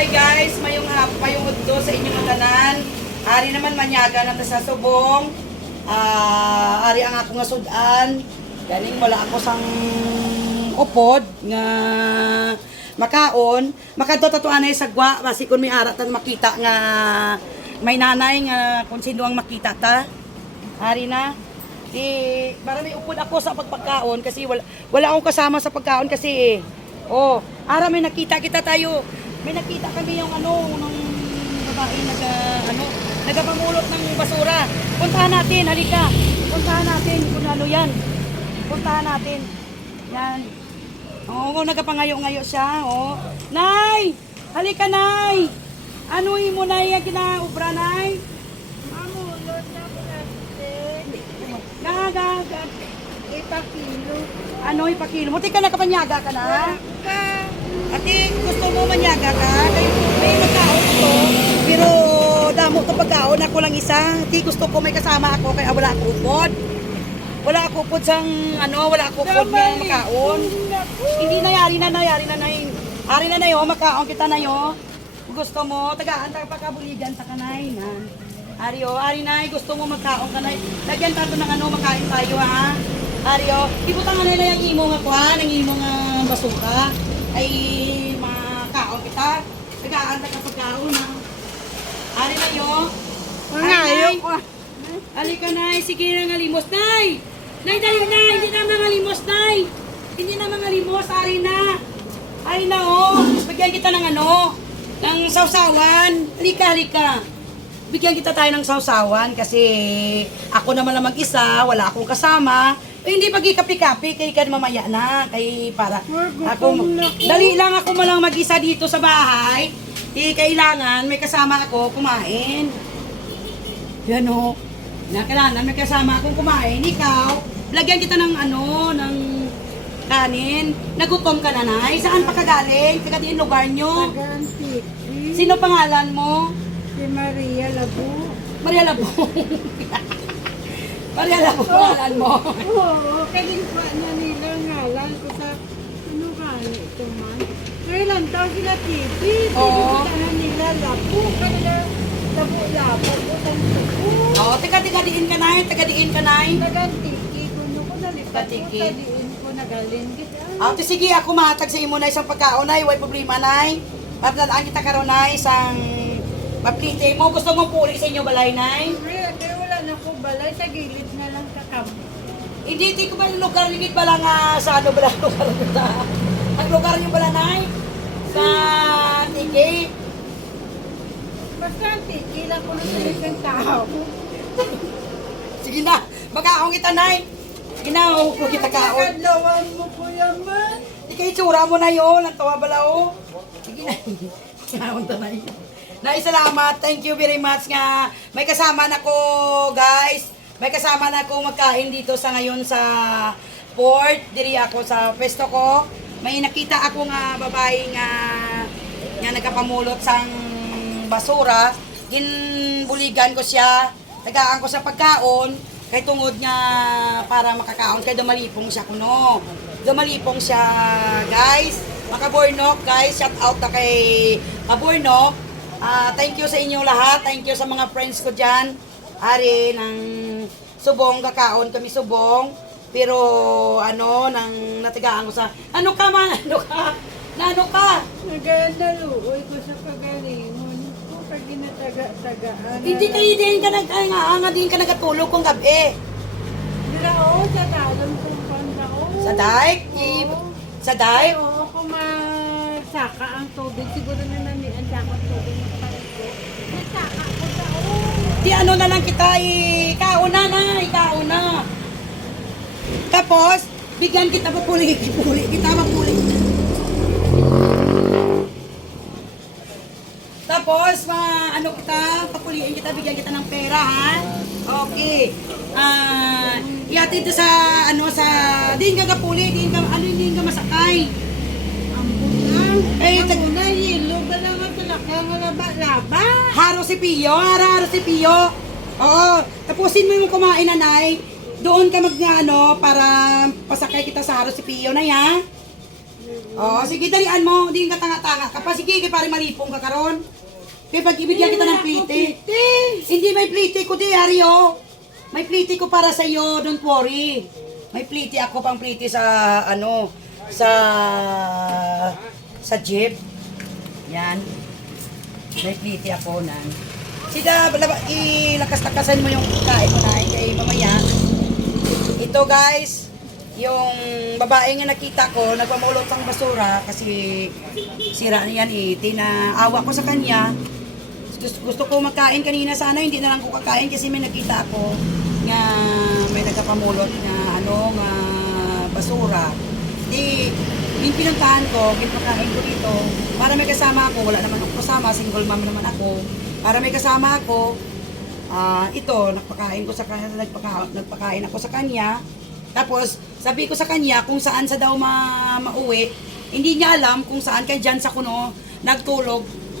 Hi guys, mayong udto sa inyong tanan. Ari naman manyaga na sa subong. Ari ang ako nga sudan. Ganing wala ako sang upod nga makaon. Makadto tatuan ay sagwa basi kun may arat tan makita nga may nanay nga kung sino ang makita ta. Ari na. Para may upod ako sa pagpagkaon kasi wala akong kasama sa pagkaon kasi Oh, ara may nakita kita tayo. May nakita kami yung nung babae nagpamulot ng basura. Puntahan natin, halika. Puntahan natin kung ano yan. Puntahan natin. Yan. Oo, nagpapangayo-ngayo siya. Oh. Nay! Halika, Nay! Anuhin mo, Nay, yung kinaubra, Nay? Mamulot na ko natin. Gagagag. Ipakilo. Ano, ipakilo mo? Tika, nakapanyaga ka na? Ka. Ate, gusto mo manyaga ka? May magkaon ito. Pero damo ito pagkaon. Ako lang isa. Ate, gusto ko may kasama ako kaya wala ako upod. Wala ako upod sang wala ako upod ng makaon. Hindi nayari na. Ari na nayo, makaon kita na yo. Gusto mo, tagaan ta pagkabuligan ta kanay man. Ari nay, gusto mo magkaon kanay. Lagyan ta to ng makain tayo ha. Ari ibutang na nila yung imo nga kuha, ng imo nga basuka. Ay makaon kita. Tagaan ta pagkaon ha. Ari na yo. Mangayo ko. Halika nay, sige na nga limos nay. Nay dayo nay, hindi na mga limos nay. Hindi na mga limos, ari na. Ari na bigyan kita ng ng sausawan. Halika. Bigyan kita tayo ng sausawan kasi ako naman lang mag-isa, wala akong kasama. Hindi pag-ikapi-kapi kay kan mamaya na kay para ako dali lang ako malang mag-isa dito sa bahay. Kailangan may kasama ako kumain. Yan na kailangan may kasama akong kumain. Ikaw, lagyan kita ng ng kanin. Nagutom ka na, Nay? Saan pa ka galing? Taga diin lugar nyo? Taganti. Sino pangalan mo? Si Maria Labo. Maria Labo. Maria Labo pangalan mo. Oo, kalimpa niya nila ngalan ko sa kani ito man. Kailan daw sila TV? Oo. Pinuntahan nila Labo. Kanila Labo. Butang Labo. Taga diin ka, Nay. Nagantiki. Kuno ko nalipat ko. Tiki. Tadiin ko nagalin. Sige, ako mahatag sa imo na isang pagkaon, Nay. Huwag problema, Nay. Paglalaan kita karon, Nay, isang maplite mo. Gusto mong puli sa inyo balay, Nay? Hindi, wala na ko balay. Sa gilid na lang kakam. Hindi ko ba yung lugar ligid ba lang sa lugar sa ang lugar niyo bala, Nay? Sa Tiki. Basta tiki lang ko na sa isang tao. Sige na, magkaon kita, Nay. Sige na, ko kita kaon. Kadlawan mo po yaman. Ikay tsura mo na yun, ang tawa bala, Sige na. Kaon ta, Nay. Nay, salamat. Thank you very much nga. May kasama na ko, guys. May kasama na ko magkain dito sa ngayon sa port. Diri ako sa pwesto ko. May nakita ako nga babae nga nagkapamulot sang basura. Ginbuligan ko siya. Tagaan ko sa pagkaon. Kay tungod niya para makakaon. Kay dumalipong siya kuno. Dumalipong siya, guys. Makabornok, guys. Shout out na kay Kabornok. Thank you sa inyo lahat. Thank you sa mga friends ko dyan. Ari, ng subong, kakaon kami subong. Pero, nang natigaan ko sa... Ano ka? Ano ka? Naganaluoy ko sa pagalingon. Kung pag ginataga-tagaan. Hindi kayo din ka nagatulog kung gabi. Nilao sa talong kung pantao. Sa dike? Sa dike? Oo, kung masaka ang tubig. Siguro na namian sa akong tubig. Nasaka ko sa Di na lang kita, ikauna na. Tapos, bigyan kita mapuli kita. Tapos, papuliin kita, bigyan kita ng pera, ha? Okay. Iatid sa, din ka kapuli, din ka masakay. Ang yelo ba lang ang talaka nga laba-laba? Haro si Pio. Oo. Tapusin mo yung kumain, Nanay. Doon ka para pasakay kita sa Haro si Pio na, ha? Oo, sige, dalian mo. Hindi ka tanga-tanga ka pa. Sige, kay pare malipong ka karon. Kaya pag ibigyan kita ng plite. Hindi may plite ko, di, Hari, oh. May plite ko para sa iyo, don't worry. May plite ako pang plite sa, ano, sa jeep. Yan. May plite ako nan. Sida, ilakas-takasan mo yung kain mo na kay mamaya. Ito guys, yung babae nga nakita ko, nagpamulot ng basura kasi sira na yan eh. Tinaawa ko sa kanya. Gusto ko magkain kanina sana, hindi na lang ko kakain kasi may nakita ako nga may nagpamulot na ano nga basura. Di, yung pinuntahan ko, pinapakain ko dito, para may kasama ako, wala naman ako kasama, single mom naman ako. Para may kasama ako, ito, nagpakain ko sa kanya, nagpakain ako sa kanya. Tapos, sabi ko sa kanya kung saan sa daw mauwi. Hindi niya alam kung saan, kaya dyan sa kuno, nagtulog.